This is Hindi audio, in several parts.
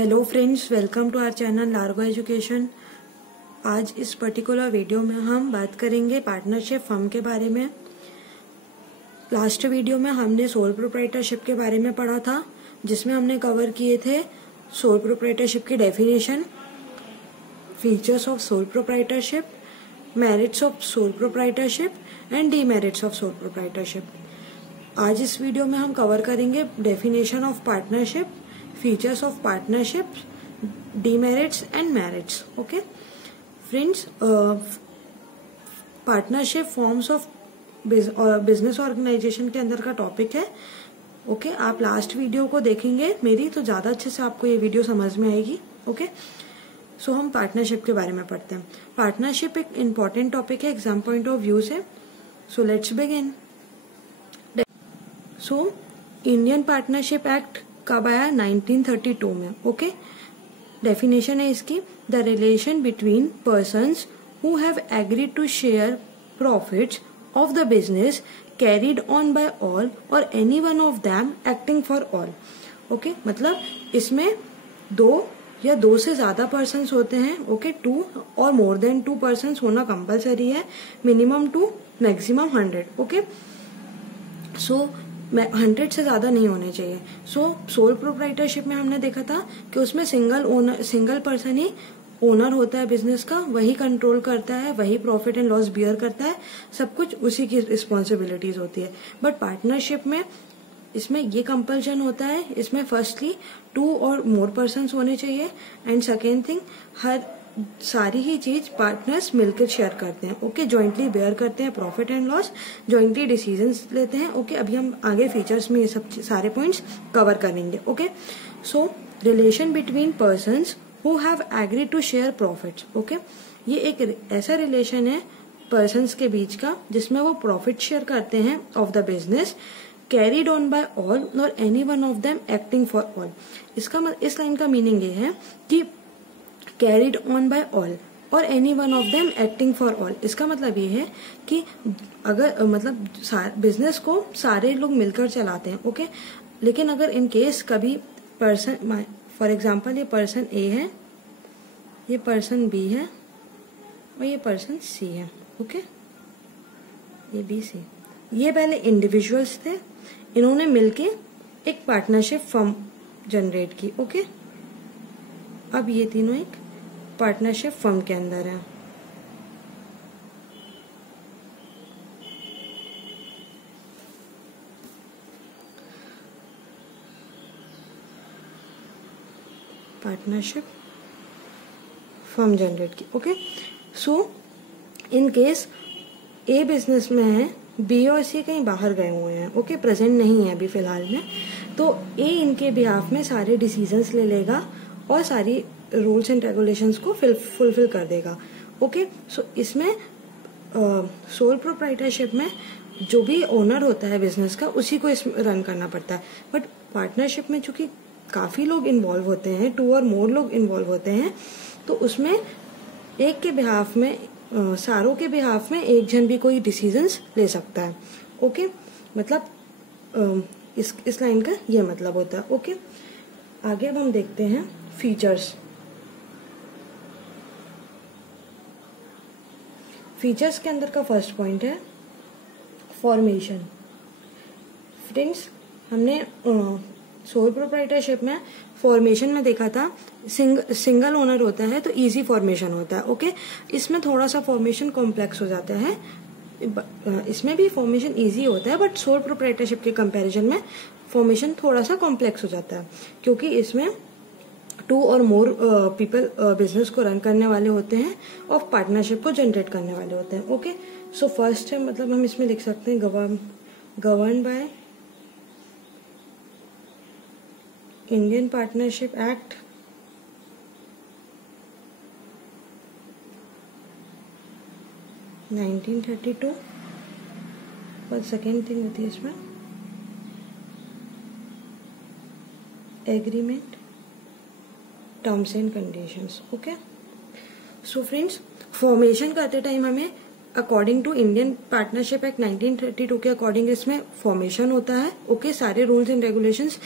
Hello friends, welcome to our channel Largo Education. आज इस पर्टिकुलर वीडियो में हम बात करेंगे पार्टनरशिप फर्म के बारे में। लास्ट वीडियो में हमने सोल प्रोप्राइटरशिप के बारे में पढ़ा था, जिसमें हमने कवर किए थे सोल प्रोप्राइटरशिप की definition, features of sole proprietorship, merits of sole proprietorship and demerits of sole proprietorship. आज इस वीडियो में हम कवर करेंगे definition of partnership, features of partnership, demerits and merits. Okay friends, partnership forms of business organisation के अंदर का टॉपिक है। ओके आप लास्ट वीडियो को देखेंगे मेरी, तो ज्यादा अच्छे से आपको ये वीडियो समझ में आएगी। ओके सो हम पार्टनरशिप के बारे में पढ़ते हैं। पार्टनरशिप एक इम्पॉर्टेंट टॉपिक है, एग्जाम पॉइंट ऑफ व्यू से। So let's begin. So Indian partnership act कब आया? 1932 में। ओके डेफिनेशन है इसकी, the relation between persons who have agreed to share profits of the business carried on by all or any one of them acting for all. Okay मतलब इसमें दो या दो से ज्यादा पर्सन्स होते हैं। ओके टू और मोर देन टू पर्सन्स होना कंपलसरी है, मिनिमम 2 मैक्सिमम 100। ओके सो 100 से ज्यादा नहीं होने चाहिए। सो सोल प्रोप्राइटरशिप में हमने देखा था कि उसमें सिंगल पर्सन ही ओनर होता है बिजनेस का, वही कंट्रोल करता है, वही प्रॉफिट एंड लॉस बियर करता है, सब कुछ उसी की रिस्पॉन्सिबिलिटीज होती है। बट पार्टनरशिप में इसमें ये कंपल्शन होता है, इसमें फर्स्टली 2 और मोर पर्सन्स होने चाहिए, एंड सेकेंड थिंग हर सारी ही चीज पार्टनर्स मिलकर शेयर करते हैं। ओके जॉइंटली बेयर करते हैं profit and loss, jointly decisions लेते हैं। ओके अभी हम आगे फीचर्स में ये सब सारे पॉइंट्स कवर करेंगे। Okay so relation between persons who have agreed to share profits. Okay ये एक ऐसा रिलेशन है पर्सन्स के बीच का जिसमें वो प्रॉफिट शेयर करते हैं of the business, carried on by all or any one of them acting for all. इस लाइन का मीनिंग ये है कि carried on by all or any one of them acting for all. इसका मतलब ये है कि अगर मतलब बिजनेस को सारे लोग मिलकर चलाते हैं। ओके लेकिन अगर इन केस कभी पर्सन, फॉर एग्जाम्पल ये पर्सन ए है, ये पर्सन बी है और ये पर्सन सी है। ओके ये बी सी, ये पहले इंडिविजुअल्स थे, इन्होंने मिलके एक पार्टनरशिप फर्म जनरेट की। ओके अब ये तीनों एक पार्टनरशिप फर्म के अंदर है। पार्टनरशिप फर्म जनरेट की। Okay so in case A business में है, बी और सी कहीं बाहर गए हुए हैं। ओके प्रेजेंट नहीं है अभी फिलहाल में, तो ए इनके बिहाफ में सारे डिसीजंस ले लेगा और सारी रूल्स एंड रेगुलेशंस को फुलफिल कर देगा। ओके सो इसमें सोल प्रोप्राइटरशिप में जो भी ओनर होता है बिजनेस का उसी को इसमें रन करना पड़ता है। बट पार्टनरशिप में चूंकि काफी लोग इन्वॉल्व होते हैं, 2 और मोर लोग इन्वॉल्व होते हैं, तो उसमें एक के बिहाफ में सारों के बिहाफ में एक जन भी कोई डिसीजंस ले सकता है। ओके मतलब इस लाइन का ये मतलब होता है। ओके आगे अब हम देखते हैं फीचर्स। फीचर्स के अंदर का फर्स्ट पॉइंट है फॉर्मेशन। फ्रेंड्स हमने सोल प्रोप्राइटरशिप में फॉर्मेशन में देखा था सिंगल ओनर होता है तो इजी फॉर्मेशन होता है। ओके इसमें थोड़ा सा फॉर्मेशन कॉम्प्लेक्स हो जाता है, इसमें भी फॉर्मेशन इजी होता है बट सोल प्रोप्राइटरशिप के कंपैरिजन में फॉर्मेशन थोड़ा सा कॉम्प्लेक्स हो जाता है, क्योंकि इसमें 2 और मोर पीपल बिजनेस को रन करने वाले होते हैं और पार्टनरशिप को जनरेट करने वाले होते हैं। ओके सो फर्स्ट है, मतलब हम इसमें लिख सकते हैं govern by Indian partnership Act 1932। और सेकेंड थिंग होती है इसमें agreement, terms and conditions. Okay so friends formation करते टाइम हमें according to Indian partnership Act 1932 के अकॉर्डिंग इसमें फॉर्मेशन होता है। ओके सारे रूल्स एंड रेगुलेशंस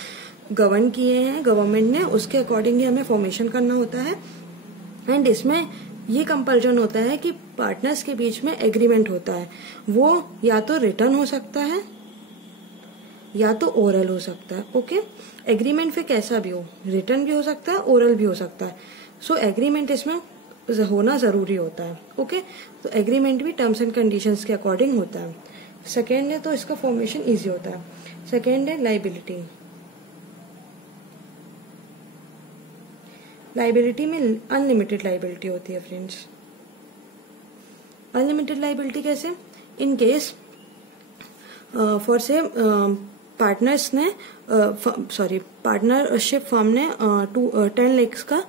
गवर्न किए हैं गवर्नमेंट ने, उसके अकॉर्डिंग ही हमें फॉर्मेशन करना होता है। एंड इसमें ये कंपल्जन होता है कि पार्टनर्स के बीच में एग्रीमेंट होता है, वो या तो रिटर्न हो सकता है या तो ओरल हो सकता है। ओके, एग्रीमेंट फिर कैसा भी हो, रिटर्न भी हो सकता है, ओरल भी हो सकता है। सो एग्रीमेंट इसमें होना जरूरी होता है। ओके, तो एग्रीमेंट भी टर्म्स एंड कंडीशंस के अकॉर्डिंग होता है। सेकेंड है तो इसका फॉर्मेशन इजी होता है। सेकेंड है लाइबिलिटी। लाइबिलिटी में अनलिमिटेड लाइबिलिटी होती है फ्रेंड्स। अनलिमिटेड लाइबिलिटी कैसे? इन केस फॉर से पार्टनर्स ने पार्टनरशिप फर्म ने 10 लाख का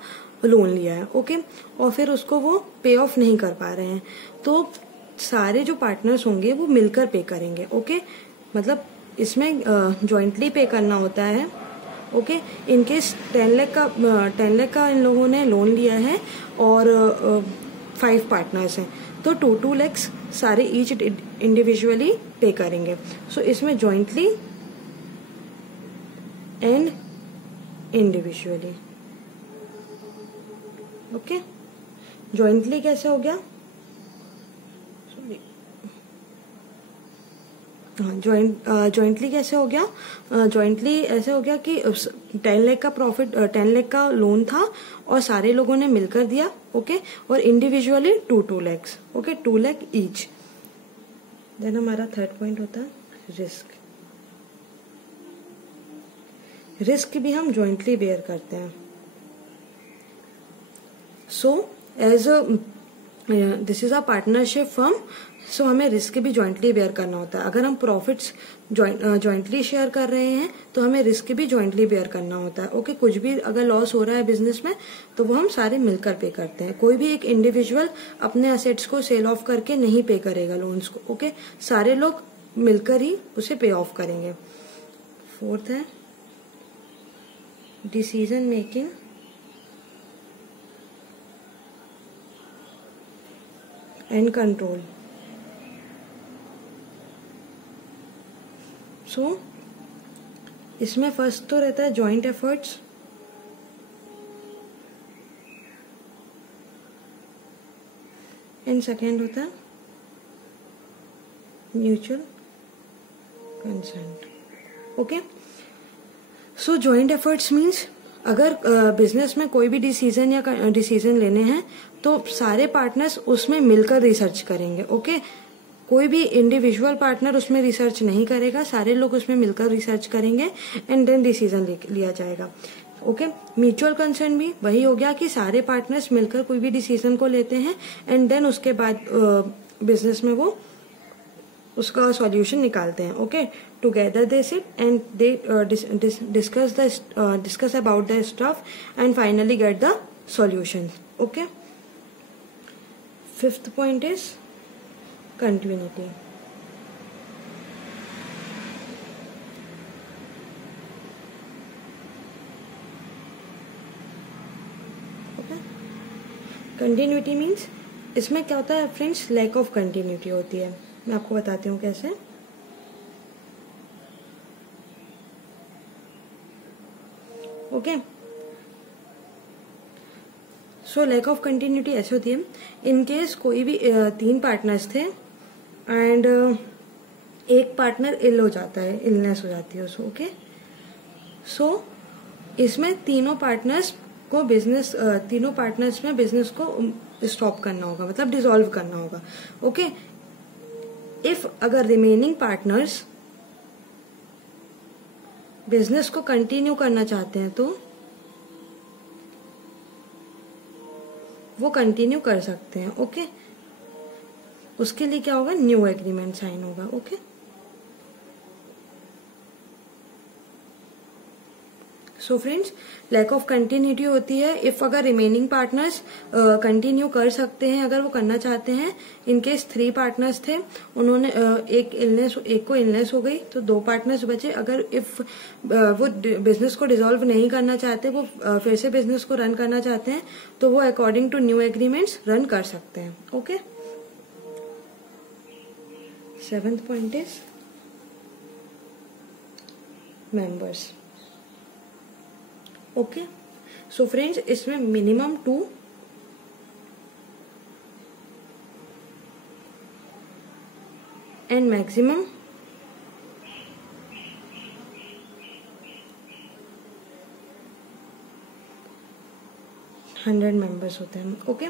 लोन लिया है। ओके, और फिर उसको वो पे ऑफ नहीं कर पा रहे हैं, तो सारे जो पार्टनर्स होंगे वो मिलकर पे करेंगे। ओके, मतलब इसमें जॉइंटली पे करना होता है। ओके, इनकेस 10 लाख का इन लोगों ने लोन लिया है और 5 पार्टनर्स हैं, तो 2 लाख सारे ईच इंडिविजुअली पे करेंगे। सो इसमें jointly and individually. Okay, jointly कैसे हो गया? जॉइंटली कैसे हो गया? जॉइंटली ऐसे हो गया कि 10 लाख का प्रॉफिट 10 लाख का लोन था और सारे लोगों ने मिलकर दिया। ओके, और individually 2 lakh. Okay, 2 lakh each. Then हमारा थर्ड पॉइंट होता है रिस्क। रिस्क भी हम जॉइंटली बेयर करते हैं। So as this is a partnership firm, so हमें रिस्क भी जॉइंटली बेयर करना होता है। अगर हम प्रॉफिट्स जॉइंटली शेयर कर रहे हैं तो हमें रिस्क भी जॉइंटली बेयर करना होता है। ओके, कुछ भी अगर लॉस हो रहा है बिजनेस में तो वो हम सारे मिलकर पे करते हैं। कोई भी एक इंडिविजुअल अपने एसेट्स को सेल ऑफ करके नहीं पे करेगा लोन्स को। ओके, सारे लोग मिलकर ही उसे पे ऑफ करेंगे। फोर्थ है डिसीजन मेकिंग एंड कंट्रोल। सो इसमें फर्स्ट तो रहता है जॉइंट एफर्ट्स, एंड सेकेंड होता है म्यूचुअल कंसेंट। ओके, सो जॉइंट एफर्ट्स मीन्स अगर बिजनेस में कोई भी डिसीजन लेने हैं तो सारे पार्टनर्स उसमें मिलकर रिसर्च करेंगे। ओके, कोई भी इंडिविजुअल पार्टनर उसमें रिसर्च नहीं करेगा, सारे लोग उसमें मिलकर रिसर्च करेंगे एंड देन डिसीजन लिया जाएगा। ओके, म्यूचुअल कंसर्न भी वही हो गया कि सारे पार्टनर्स मिलकर कोई भी डिसीजन को लेते हैं एंड देन उसके बाद बिजनेस में वो उसका सॉल्यूशन निकालते हैं। Okay, together they sit and they discuss about the stuff and finally get the solution. Okay, fifth point is continuity. Okay, continuity means इसमें क्या होता है फ्रेंड्स, लैक ऑफ कंटिन्यूटी होती है। मैं आपको बताती हूँ कैसे। Okay, so lack of continuity ऐसे होती है इन केस कोई भी 3 पार्टनर्स थे एंड एक पार्टनर इल हो जाता है, इलनेस हो जाती है उसको। ओके, सो इसमें तीनों पार्टनर्स में बिजनेस को स्टॉप करना होगा, मतलब डिसॉल्व करना होगा। ओके, इफ अगर रिमेनिंग पार्टनर्स बिजनेस को कंटिन्यू करना चाहते हैं तो वो कंटिन्यू कर सकते हैं। ओके, उसके लिए क्या होगा, न्यू एग्रीमेंट साइन होगा। Okay, so friends lack of continuity होती है इफ अगर रिमेनिंग पार्टनर्स कंटिन्यू कर सकते हैं, अगर वो करना चाहते हैं। इन केस 3 पार्टनर्स थे, उन्होंने एक को इलनेस हो गई तो 2 पार्टनर्स बचे। अगर इफ वो बिजनेस को डिसॉल्व नहीं करना चाहते, वो फिर से बिजनेस को रन करना चाहते हैं, तो वो according to new agreements run कर सकते हैं। Okay, 7th point is members. Okay, so friends इसमें मिनिमम 2 एंड मैक्सिमम 100 मेंबर्स होते हैं। ओके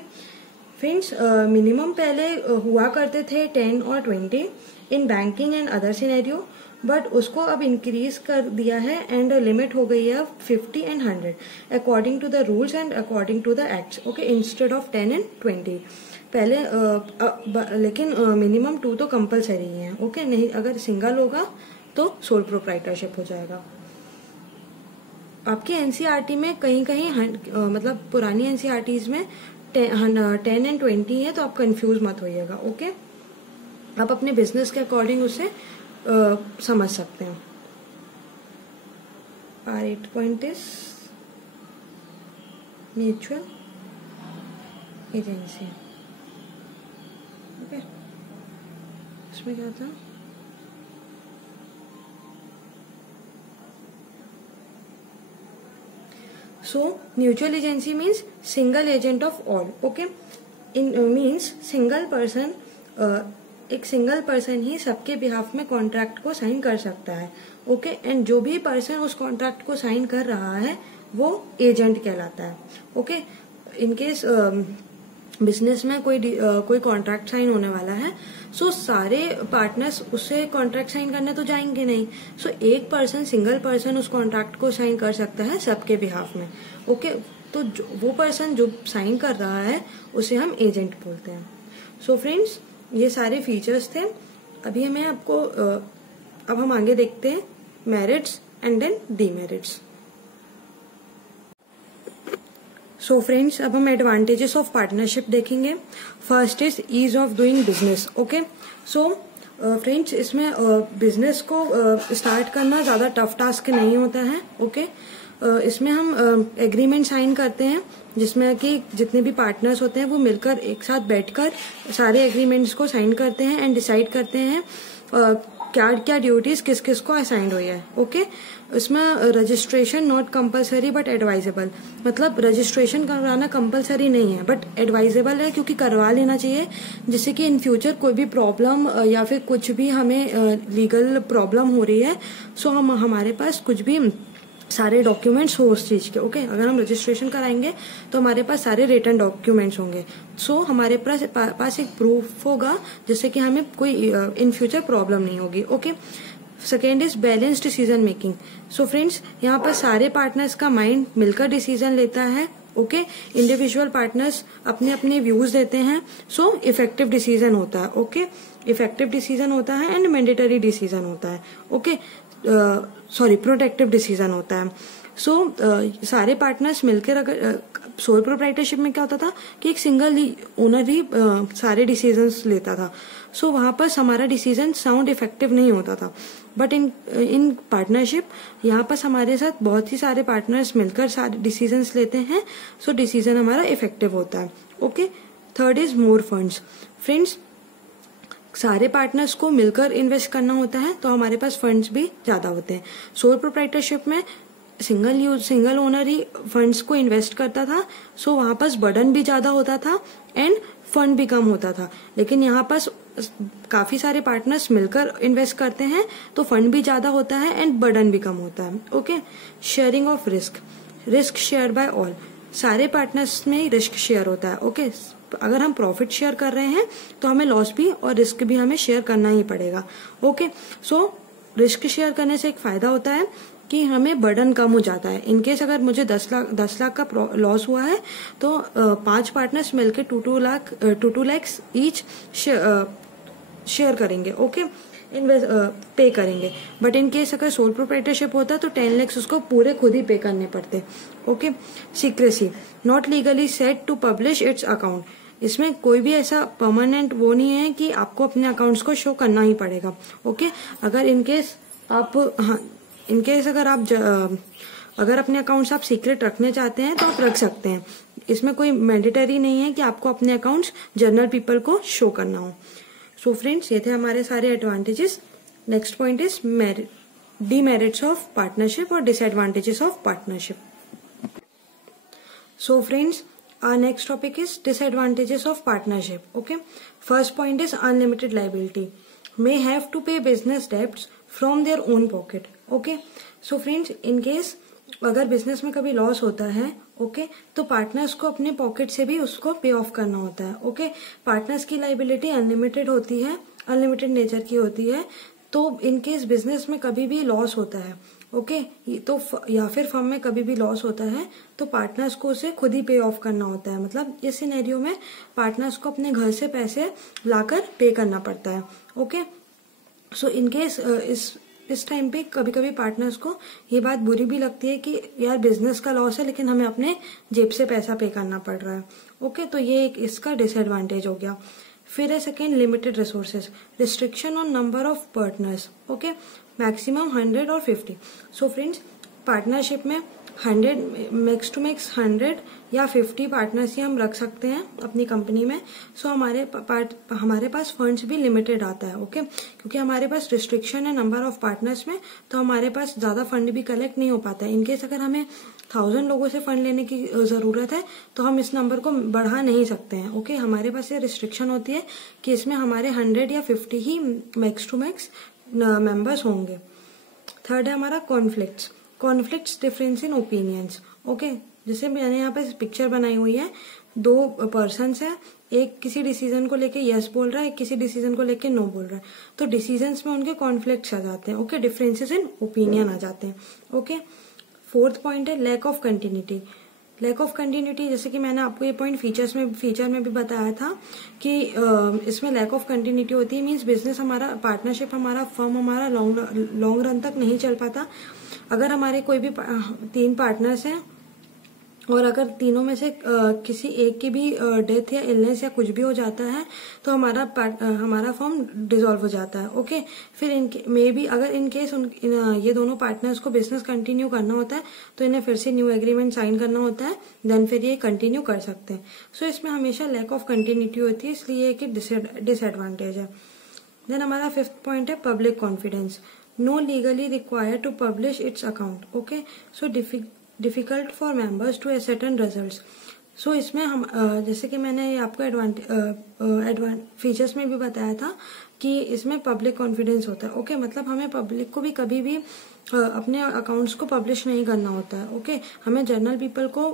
फ्रेंड्स, मिनिमम पहले हुआ करते थे 10 और 20 in banking and other scenario, but उसको अब इंक्रीज कर दिया है एंड लिमिट हो गई है अब 50 and 100 according to the rules and according to the acts. Okay, instead of 10 and 20 पहले लेकिन मिनिमम 2 तो कंपलसरी है। ओके, नहीं अगर सिंगल होगा तो सोल प्रोप्राइटरशिप हो जाएगा। आपके एनसीईआरटी में कहीं कहीं मतलब पुरानी एनसीईआरटीज में 10 एंड 20 है, तो आप कंफ्यूज मत होइएगा। ओके, आप अपने बिजनेस के अकॉर्डिंग उसे समझ सकते हैं। Part 8 point is mutual agency. Okay, इसमें क्या था? So mutual agency means single agent of all. Okay, in means single person, एक सिंगल पर्सन ही सबके बिहाफ में कॉन्ट्रैक्ट को साइन कर सकता है। ओके, एंड जो भी पर्सन उस कॉन्ट्रैक्ट को साइन कर रहा है वो एजेंट कहलाता है। ओके, इनकेस बिजनेस में कोई कॉन्ट्रैक्ट साइन होने वाला है, सो सारे पार्टनर्स उससे कॉन्ट्रैक्ट साइन करने तो जाएंगे नहीं। सो एक पर्सन, सिंगल पर्सन उस कॉन्ट्रैक्ट को साइन कर सकता है सबके बिहाफ में। ओके, तो वो पर्सन जो साइन कर रहा है उसे हम एजेंट बोलते हैं। सो फ्रेंड्स, ये सारे फीचर्स थे। अभी हमें आपको अब हम आगे देखते हैं merits and then demerits. So friends, अब हम एडवांटेजेस ऑफ पार्टनरशिप देखेंगे। First is ease of doing business. Okay, so friends इसमें बिजनेस को स्टार्ट करना ज्यादा टफ टास्क नहीं होता है। ओके, इसमें हम एग्रीमेंट साइन करते हैं जिसमें कि जितने भी पार्टनर्स होते हैं वो मिलकर एक साथ बैठकर सारे एग्रीमेंट्स को साइन करते हैं एंड डिसाइड करते हैं क्या क्या ड्यूटीज किस किस को असाइंड हुई है। ओके, इसमें registration not compulsory but advisable, मतलब रजिस्ट्रेशन करवाना कंपलसरी नहीं है बट एडवाइजेबल है, क्योंकि करवा लेना चाहिए जिससे कि इन फ्यूचर कोई भी प्रॉब्लम या फिर कुछ भी हमें लीगल प्रॉब्लम हो रही है, सो हमारे पास कुछ भी सारे डॉक्यूमेंट्स हो उस चीज के। ओके, अगर हम रजिस्ट्रेशन कराएंगे तो हमारे पास सारे रिटर्न डॉक्यूमेंट्स होंगे, सो हमारे पास एक प्रूफ होगा जिससे कि हमें कोई इन फ्यूचर प्रॉब्लम नहीं होगी। Okay, second is balance decision making. So friends, यहाँ पर सारे पार्टनर्स का माइंड मिलकर डिसीजन लेता है। ओके, इंडिविजुअल पार्टनर्स अपने अपने व्यूज देते हैं, सो इफेक्टिव डिसीजन होता है। ओके, इफेक्टिव डिसीजन होता है एंड मैंडेटरी डिसीजन होता है। ओके, प्रोटेक्टिव डिसीजन होता है। सो सारे पार्टनर्स मिलकर, अगर सोल प्रोप्राइटरशिप में क्या होता था कि एक सिंगल ओनर ही सारे डिसीजंस लेता था, सो वहां पर हमारा डिसीजन साउंड इफेक्टिव नहीं होता था। बट इन पार्टनरशिप यहाँ पर हमारे साथ बहुत ही सारे पार्टनर्स मिलकर सारे डिसीजंस लेते हैं, सो डिसीजन हमारा इफेक्टिव होता है। Okay, third is more funds. Friends, सारे पार्टनर्स को मिलकर इन्वेस्ट करना होता है तो हमारे पास फंड्स भी ज्यादा होते हैं। सोल प्रोप्राइटरशिप में सिंगल ओनर ही फंड्स को इन्वेस्ट करता था, सो वहां पास बर्डन भी ज्यादा होता था एंड फंड भी कम होता था। लेकिन यहाँ पास काफी सारे पार्टनर्स मिलकर इन्वेस्ट करते हैं तो फंड भी ज्यादा होता है एंड बर्डन भी कम होता है। Okay, sharing of risk share by all, सारे पार्टनर्स में रिस्क शेयर होता है। ओके, अगर हम प्रॉफिट शेयर कर रहे हैं तो हमें लॉस भी और रिस्क भी हमें शेयर करना ही पड़ेगा। ओके, सो रिस्क शेयर करने से एक फायदा होता है कि हमें बर्डन कम हो जाता है। इनकेस अगर मुझे 10 लाख का लॉस हुआ है तो 5 पार्टनर्स मिलकर 2 लाख ईच शेयर करेंगे। ओके, पे करेंगे। बट इन केस अगर सोल प्रोप्राइटरशिप होता है तो 10 लाख उसको पूरे खुद ही पे करने पड़ते। Okay, secrecy, not legally set to publish its account, इसमें कोई भी ऐसा परमानेंट वो नहीं है कि आपको अपने अकाउंट्स को शो करना ही पड़ेगा। ओके, अगर इनकेस अगर अपने अकाउंट्स आप सीक्रेट रखने चाहते हैं तो आप रख सकते हैं, इसमें कोई मैंडेटरी नहीं है कि आपको अपने अकाउंट्स जनरल पीपल को शो करना हो। सो फ्रेंड्स, ये थे हमारे सारे advantages. Next point is demerits of partnership और disadvantages of partnership. So friends, our next topic is disadvantages of partnership. Okay, first point is unlimited liability. May have to pay business debts from their own pocket. Okay, so friends, in case अगर बिजनेस में कभी लॉस होता है, ओके, तो पार्टनर्स को अपने पॉकेट से भी उसको पे ऑफ करना होता है. ओके, पार्टनर्स की लाइबिलिटी अनलिमिटेड होती है, अनलिमिटेड नेचर की होती है. तो इन केस बिजनेस में कभी भी लॉस होता है, ओके, तो या फिर फर्म में कभी भी लॉस होता है, तो पार्टनर्स को उसे खुद ही पे ऑफ करना होता है. मतलब इस सिनेरियो में पार्टनर्स को अपने घर से पैसे लाकर पे करना पड़ता है. ओके, सो इन केस इस टाइम पे कभी कभी पार्टनर्स को ये बात बुरी भी लगती है कि यार बिजनेस का लॉस है लेकिन हमें अपने जेब से पैसा पे करना पड़ रहा है. ओके, तो ये एक इसका डिसएडवांटेज हो गया. फिर है second, limited resources, restriction on number of partners. Okay, maximum 100 और 50. सो फ्रेंड्स, पार्टनरशिप में 100 मैक्स टू मैक्स 100 या 50 पार्टनर्स ही हम रख सकते हैं अपनी कंपनी में. सो हमारे पास फंड्स भी लिमिटेड आता है. ओके, क्योंकि हमारे पास रिस्ट्रिक्शन है नंबर ऑफ पार्टनर्स में, तो हमारे पास ज्यादा फंड भी कलेक्ट नहीं हो पाता है. इनकेस अगर हमें 1000 लोगों से फंड लेने की जरूरत है तो हम इस नंबर को बढ़ा नहीं सकते हैं. ओके, हमारे पास ये रिस्ट्रिक्शन होती है कि इसमें हमारे 100 या 50 ही मैक्स टू मैक्स मेंबर्स होंगे. थर्ड है हमारा conflicts difference in opinions. Okay, जैसे मैंने यहाँ पे पिक्चर बनाई हुई है, 2 पर्सन्स है, एक किसी डिसीजन को लेके यस बोल रहा है, एक किसी डिसीजन को लेके नो बोल रहा है. तो डिसीजंस में उनके कॉन्फ्लिक्ट्स आ जाते हैं. ओके, डिफरेंसेस इन ओपिनियन आ जाते हैं. ओके, फोर्थ पॉइंट है lack of continuity. Lack of continuity, जैसे कि मैंने आपको ये पॉइंट फीचर में भी बताया था कि इसमें लैक ऑफ कंटिन्यूटी होती है. मींस बिजनेस हमारा, पार्टनरशिप हमारा, फर्म हमारा लॉन्ग रन तक नहीं चल पाता. अगर हमारे कोई भी 3 पार्टनर्स हैं और अगर तीनों में से किसी एक की भी डेथ या इलनेस या कुछ भी हो जाता है तो हमारा फर्म डिसॉल्व हो जाता है. ओके, फिर अगर इन केस ये दोनों पार्टनर्स को बिजनेस कंटिन्यू करना होता है तो इन्हें फिर से न्यू एग्रीमेंट साइन करना होता है, देन फिर ये कंटिन्यू कर सकते हैं. सो इसमें हमेशा लैक ऑफ कंटिन्यूटी होती है, इसलिए एक डिसएडवांटेज है. देन हमारा फिफ्थ पॉइंट है public confidence. No legally required to publish its account. Okay, so difficult for members to ascertain results. So इसमें हम जैसे कि मैंने आपको फीचर्स में भी बताया था कि इसमें पब्लिक कॉन्फिडेंस होता है. ओके, मतलब हमें पब्लिक को भी कभी भी अपने अकाउंट्स को पब्लिश नहीं करना होता है. ओके, हमें जनरल पीपल को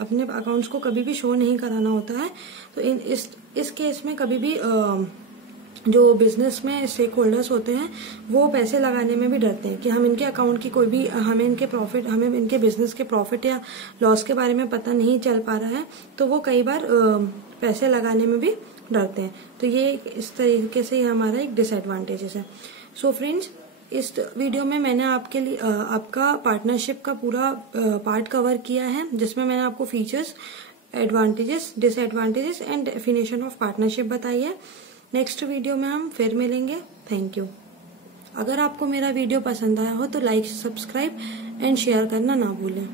अपने अकाउंट्स को कभी भी शो नहीं कराना होता है. तो इस केस में कभी भी जो बिजनेस में स्टेक होल्डर्स होते हैं वो पैसे लगाने में भी डरते हैं कि हम इनके अकाउंट की कोई भी हमें इनके बिजनेस के प्रॉफिट या लॉस के बारे में पता नहीं चल पा रहा है, तो वो कई बार पैसे लगाने में भी डरते हैं. तो ये इस तरीके से हमारा एक डिसएडवांटेजेस है. सो फ्रेंड्स, इस वीडियो में मैंने आपके लिए आपका पार्टनरशिप का पूरा पार्ट कवर किया है, जिसमें मैंने आपको features, advantages, disadvantages and definition of partnership बताई है. नेक्स्ट वीडियो में हम फिर मिलेंगे. Thank you. अगर आपको मेरा वीडियो पसंद आया हो तो लाइक, सब्सक्राइब एंड शेयर करना ना भूलें.